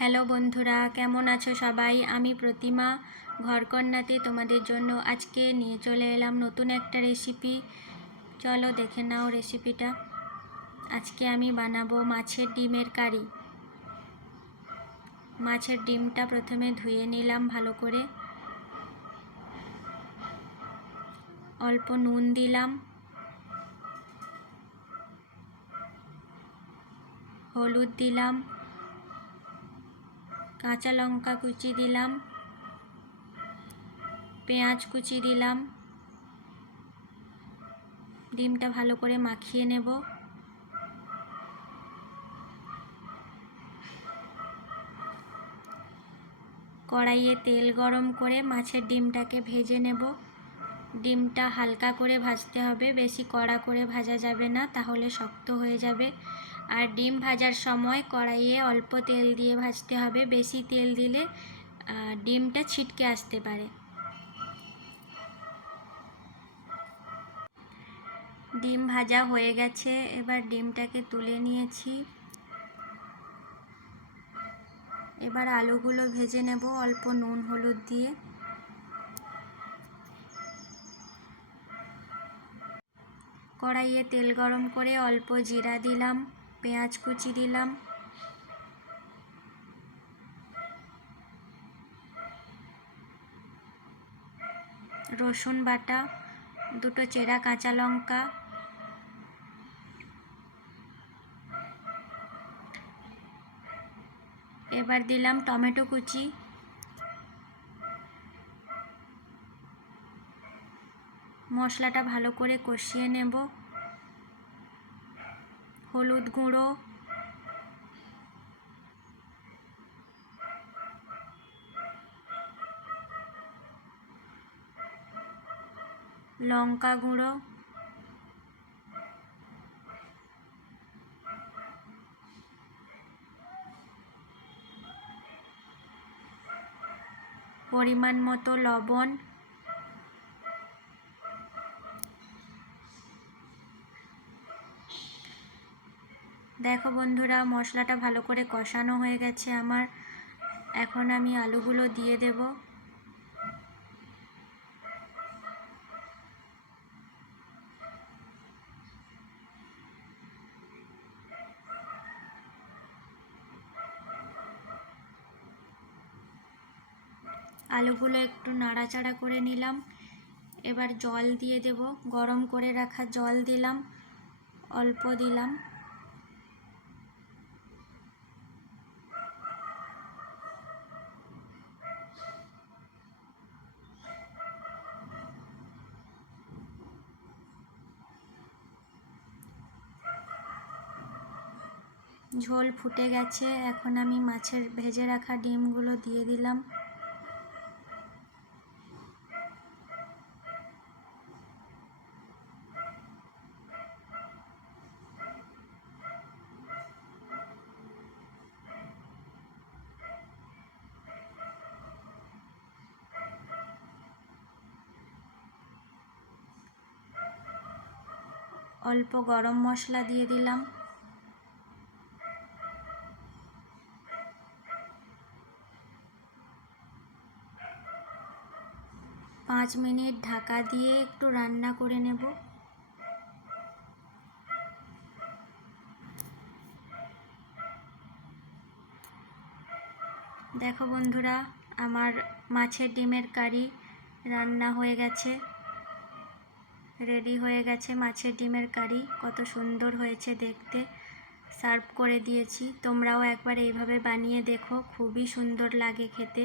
Hello বন্ধুরা, কেমন আছো সবাই? আমি প্রতিমা ঘরকন্নাতে তোমাদের জন্য আজকে নিয়ে চলে এলাম নতুন একটা রেসিপি। চলো দেখে নাও রেসিপিটা। আজকে আমি বানাবো মাছের ডিমের কারি। মাছের ডিমটা প্রথমে ধুয়ে নিলাম ভালো করে, অল্প নুন দিলাম, হলুদ দিলাম, কাঁচা লঙ্কা কুচি দিলাম, পেঁয়াজ কুচি দিলাম। ডিমটা ভালো করে মাখিয়ে নেব। কড়াইয়ে তেল গরম করে মাছের ডিমটাকে ভেজে নেব। ডিমটা হালকা করে ভাজতে হবে, বেশি কড়া করে ভাজা যাবে না, তাহলে শক্ত হয়ে যাবে। আর ডিম ভাজার সময় কড়াইয়ে অল্প তেল দিয়ে ভাজতে হবে, বেশি তেল দিলে ডিমটা ছিটকে আসতে পারে। ডিম ভাজা হয়ে গেছে, এবার ডিমটাকে তুলে নিয়েছি। এবার আলুগুলো ভেজে নেব অল্প নুন হলুদ দিয়ে। কড়াইয়ে তেল গরম করে অল্প জিরা দিলাম, পেঁয়াজ কুচি দিলাম, রসুন বাটা, দুটো চেরা কাঁচা লঙ্কা, এবার দিলাম টমেটো কুচি, মশলাটা ভালো করে কষিয়ে নেব। হলুদ গুঁড়ো, লঙ্কা গুঁড়ো, পরিমাণ মতো লবণ, দেখো বন্ধুরা মশলাটা ভালো করে কষানো হয়ে গেছে আমার। এখন আমি আলুগুলো দিয়ে দেব। আলুগুলো একটু নাড়াচাড়া করে নিলাম। এবার জল দিয়ে দেব, গরম করে রাখা জল দিলাম, অল্প দিলাম। ঝোল ফুটে গেছে, এখন আমি মাছের ভেজে রাখা ডিমগুলো দিয়ে দিলাম। অল্প গরম মশলা দিয়ে দিলাম। পাঁচ মিনিট ঢাকা দিয়ে একটু রান্না করে নেব। দেখো বন্ধুরা, আমার মাছের ডিমের কারি রান্না হয়ে গেছে, রেডি হয়ে গেছে। মাছের ডিমের কারি কত সুন্দর হয়েছে দেখতে। সার্ভ করে দিয়েছি, তোমরাও একবার এইভাবে বানিয়ে দেখো, খুবই সুন্দর লাগে খেতে।